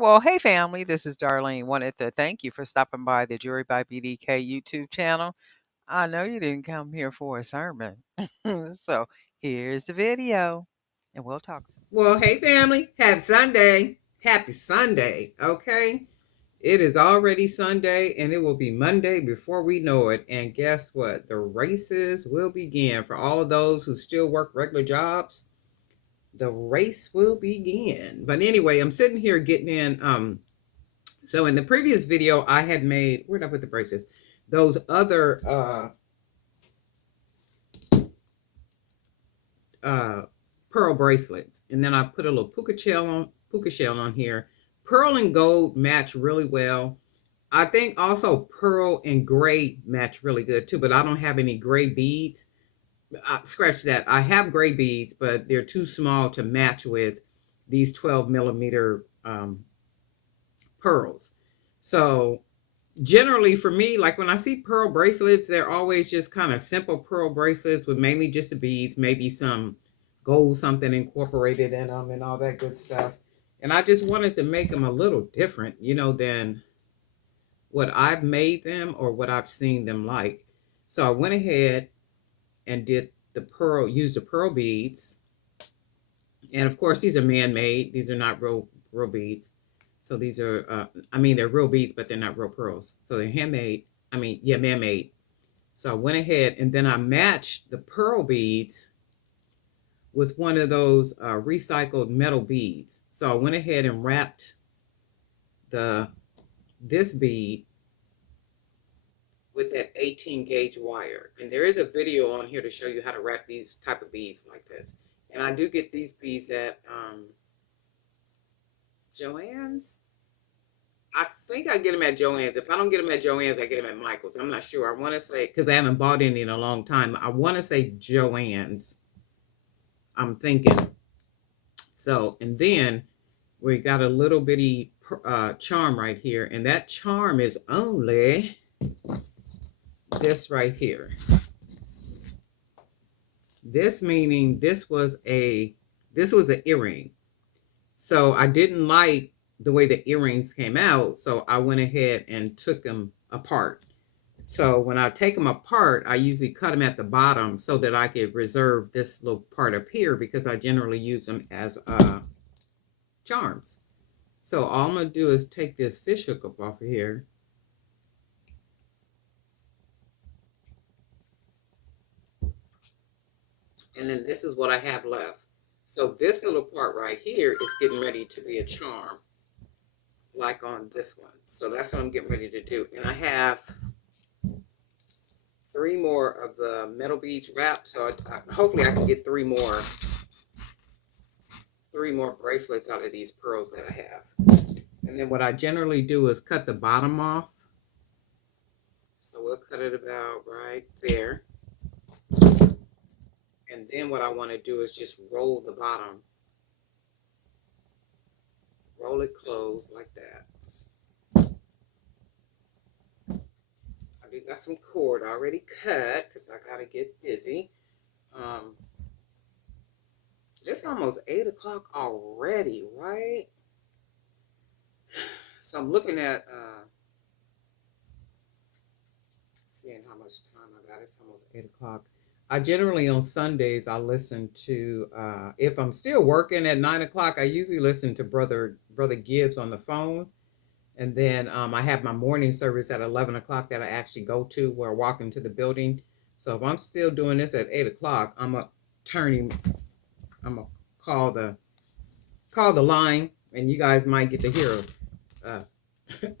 Well, hey family, this is Darlene. Wanted to thank you for stopping by the Jury by BDK YouTube channel. I know you didn't come here for a sermon. So here's the video and we'll talk some. Well, hey family, happy Sunday. Happy Sunday, okay? It is already Sunday and it will be Monday before we know it. And guess what? The races will begin. For all of those who still work regular jobs, the race will begin. But anyway, I'm sitting here getting in. So in the previous video, I had made, where'd I put the braces? Those other uh pearl bracelets, and then I put a little puka shell on here. Pearl and gold match really well. I think also pearl and gray match really good too, but I don't have any gray beads. Scratch that. I have gray beads, but they're too small to match with these 12 millimeter pearls. So generally for me, like when I see pearl bracelets, they're always just kind of simple pearl bracelets with mainly just the beads, maybe some gold something incorporated in them and all that good stuff. And I just wanted to make them a little different, than what I've made them or what I've seen them like. So I went ahead and used the pearl beads. And of course, these are man-made. These are not real beads. So these are, they're real beads, but they're not real pearls. So they're handmade. Man-made. So I went ahead and then I matched the pearl beads with one of those recycled metal beads. So I went ahead and wrapped this bead with that 18 gauge wire. And there is a video on here to show you how to wrap these type of beads like this. And I do get these beads at Joann's. I think I get them at Joann's. If I don't get them at Joann's, I get them at Michael's. I'm not sure. I want to say, because I haven't bought any in a long time, I want to say Joann's. I'm thinking. So, and then we got a little bitty charm right here. And that charm is only this right here. This meaning this was an earring. So I didn't like the way the earrings came out, so I went ahead and took them apart. So when I take them apart, I usually cut them at the bottom so that I could reserve this little part up here because I generally use them as charms. So all I'm going to do is take this fish hook up off of here. And then this is what I have left. So this little part right here is getting ready to be a charm, like on this one. So that's what I'm getting ready to do. And I have 3 more of the metal beads wrapped. So hopefully I can get 3 more bracelets out of these pearls that I have. And then what I generally do is cut the bottom off. So we'll cut it about right there. And then what I want to do is just roll the bottom. Roll it closed like that. I do got some cord already cut because I got to get busy. It's almost 8 o'clock already, right? So I'm looking at seeing how much time I got. It's almost 8 o'clock. I generally on Sundays I listen to if I'm still working at 9 o'clock, I usually listen to Brother Gibbs on the phone. And then I have my morning service at 11 o'clock that I actually go to where I walk into the building. So if I'm still doing this at 8 o'clock, I'm going to call the line, and you guys might get to hear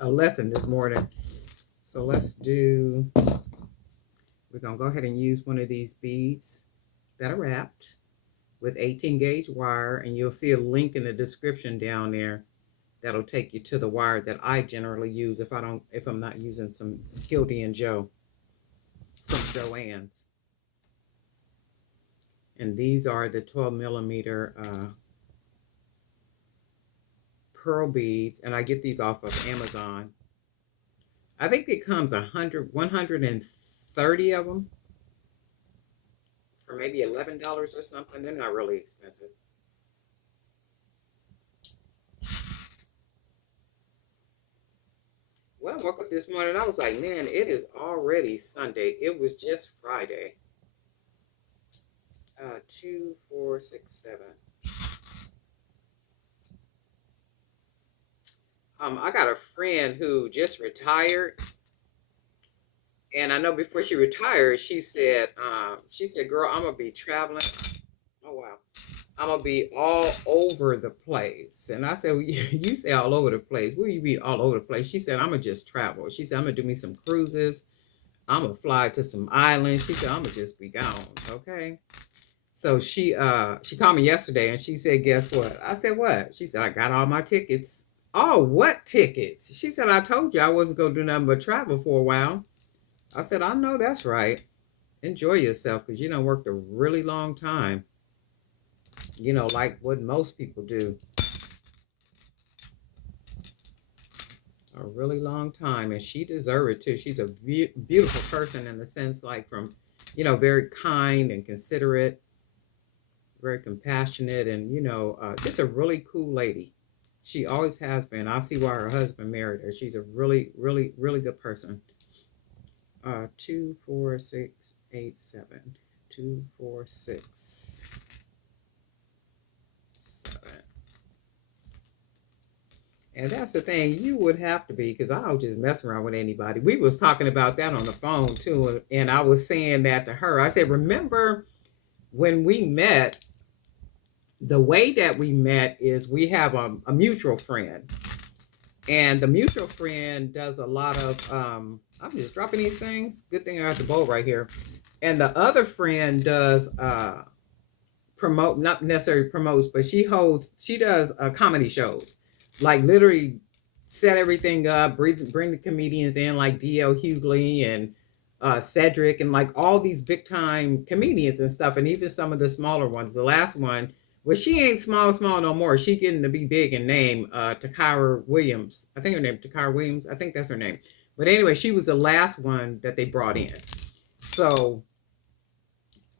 a lesson this morning. So we're going to go ahead and use one of these beads that are wrapped with 18 gauge wire, and you'll see a link in the description down there that'll take you to the wire that I generally use if I'm not using some Hildy and Joe from Joann's. And these are the 12 millimeter pearl beads, and I get these off of Amazon. I think it comes 130 of them for maybe $11 or something. They're not really expensive. woke up this morning, I was like, man, it is already Sunday. It was just Friday. 2, 4, 6, 7. I got a friend who just retired, and I know before she retired, she said, girl, I'm gonna be traveling. Oh wow. I'm gonna be all over the place. And I said, well, you say all over the place. Where you be all over the place? She said, I'm gonna just travel. She said, I'm gonna do me some cruises. I'm gonna fly to some islands. She said, I'm gonna just be gone. Okay. So she called me yesterday and she said, guess what? I said, what? She said, I got all my tickets. Oh, what tickets? She said, I told you I wasn't gonna do nothing but travel for a while. I said, I know that's right. Enjoy yourself because you done worked a really long time. Like what most people do. A really long time, and she deserved it too. She's a beautiful person in the sense, like from, very kind and considerate, very compassionate, and just a really cool lady. She always has been. I see why her husband married her. She's a really, really, really good person. 2, 4, 6, 8, 7. 2, 4, 6, 7. And that's the thing, you would have to be, because I don't just mess around with anybody. We was talking about that on the phone too, and I was saying that to her. I said, remember when we met, the way that we met is we have a mutual friend. And the mutual friend does a lot of, I'm just dropping these things. Good thing I got the bowl right here. And the other friend does promote, not necessarily promotes, but she does comedy shows, like literally set everything up, bring the comedians in like D.L. Hughley and Cedric and like all these big time comedians and stuff, and even some of the smaller ones. The last one, well, she ain't small no more. She getting to be big in name. Takara Williams, I think her name Takara Williams. I think that's her name. But anyway, she was the last one that they brought in. So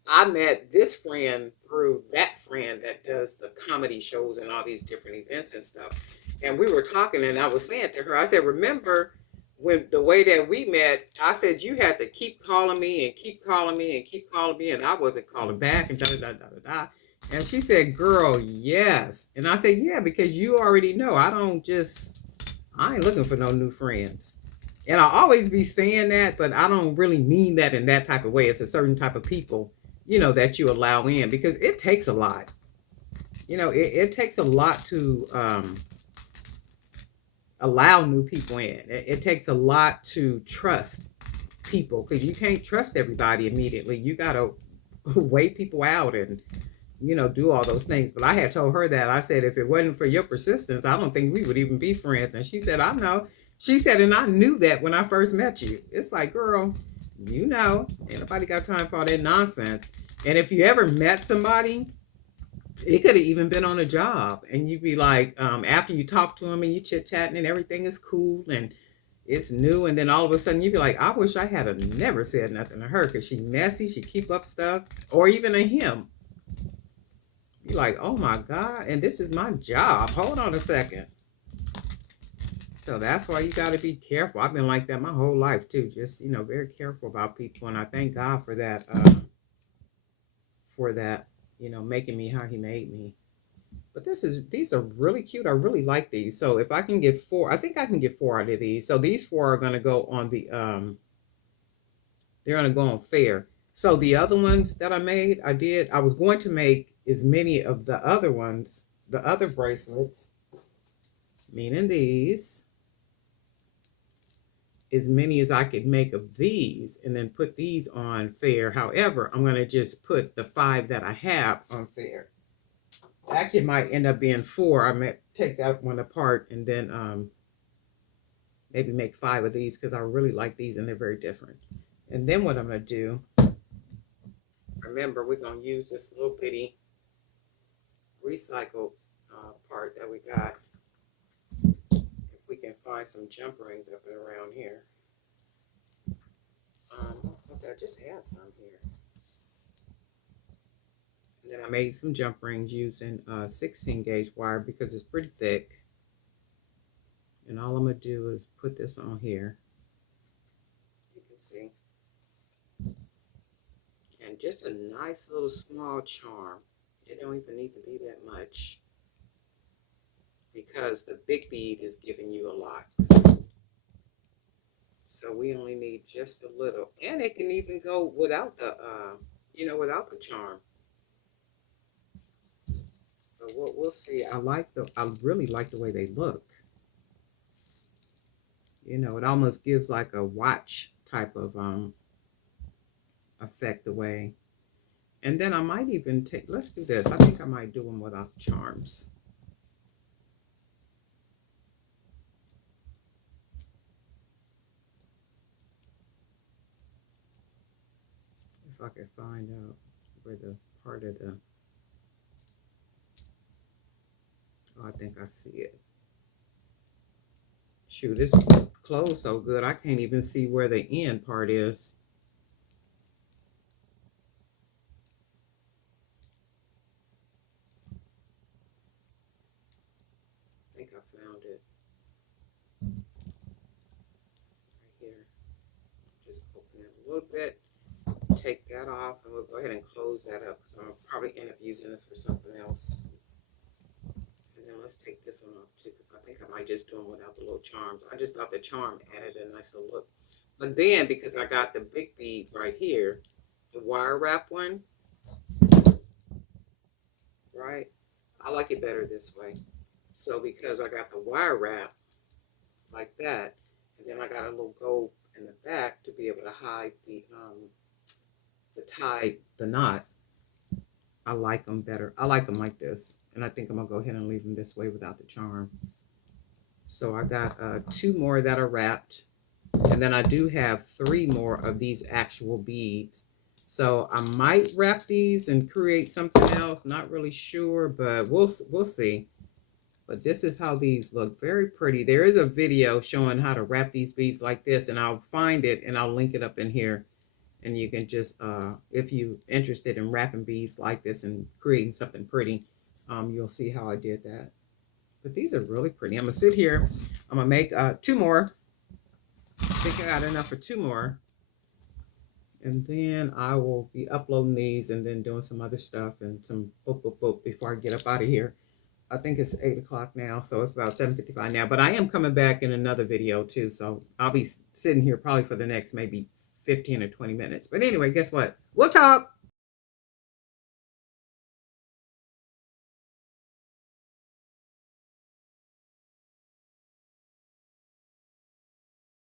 I met this friend through that friend that does the comedy shows and all these different events and stuff. And we were talking, and I was saying to her, I said, remember when the way that we met, I said, you had to keep calling me and keep calling me and keep calling me, and I wasn't calling back and da da da da da. And she said, girl, yes. And I said, yeah, because you already know I ain't looking for no new friends. And I'll always be saying that, but I don't really mean that in that type of way. It's a certain type of people, that you allow in because it takes a lot. It takes a lot to allow new people in. It takes a lot to trust people because you can't trust everybody immediately. You got to wait people out and, do all those things. But I had told her that. I said, if it wasn't for your persistence, I don't think we would even be friends. And she said, I know. She said, and I knew that when I first met you. It's like, girl, ain't nobody got time for all that nonsense. And if you ever met somebody, it could have even been on a job, and you'd be like, after you talk to them and you chit chatting and everything is cool and it's new, and then all of a sudden you'd be like, I wish I had a never said nothing to her because she messy, she keep up stuff, or even a him. You're like, oh my god, and this is my job. Hold on a second. So that's why you got to be careful. I've been like that my whole life too. Just very careful about people, and I thank God for that. Making me how He made me. But these are really cute. I really like these. So if I can get 4, I think I can get 4 out of these. So these 4 are going to go on the they're going to go on fair. So the other ones that I was going to make as many of the other ones, the other bracelets, meaning these, as many as I could make of these and then put these on fair. However, I'm going to just put the 5 that I have on fair. Actually, it might end up being 4. I might take that one apart and then maybe make 5 of these because I really like these and they're very different. And then what I'm going to do, remember, we're going to use this little bitty recycled part that we got. If we can find some jump rings up and around here. I was going to say, I just had some here. And then I made some jump rings using 16 gauge wire because it's pretty thick. And all I'm going to do is put this on here. You can see. And just a nice little small charm. It don't even need to be that much, because the big bead is giving you a lot. So we only need just a little. And it can even go without the, without the charm. So we'll see. I really like the way they look. It almost gives like a watch type of effect away. And then I might even let's do this. I think I might do them without charms. If I could find out where the part of the, oh, I think I see it. Shoot, this closed so good, I can't even see where the end part is. I think I found it right here. Just open it a little bit, take that off, and we'll go ahead and close that up, because I'll probably end up using this for something else. And then let's take this one off too, because I think I might just do them without the little charms. I just thought the charm added a nice little look. But then, because I got the big bead right here, the wire wrap one, right? I like it better this way. So because I got the wire wrap like that, and then I got a little gold in the back to be able to hide the the knot. I like them better. I like them like this, and I think I'm gonna go ahead and leave them this way without the charm. So I got 2 more that are wrapped, and then I do have 3 more of these actual beads. So I might wrap these and create something else. Not really sure, but we'll see. But this is how these look. Very pretty. There is a video showing how to wrap these beads like this, and I'll find it and I'll link it up in here. And you can just, if you're interested in wrapping beads like this and creating something pretty, you'll see how I did that. But these are really pretty. I'm going to sit here. I'm going to make 2 more. I think I got enough for 2 more. And then I will be uploading these and then doing some other stuff and some boop before I get up out of here. I think it's 8 o'clock now, so it's about 7:55 now. But I am coming back in another video too, so I'll be sitting here probably for the next maybe 15 or 20 minutes. But anyway, guess what? We'll talk.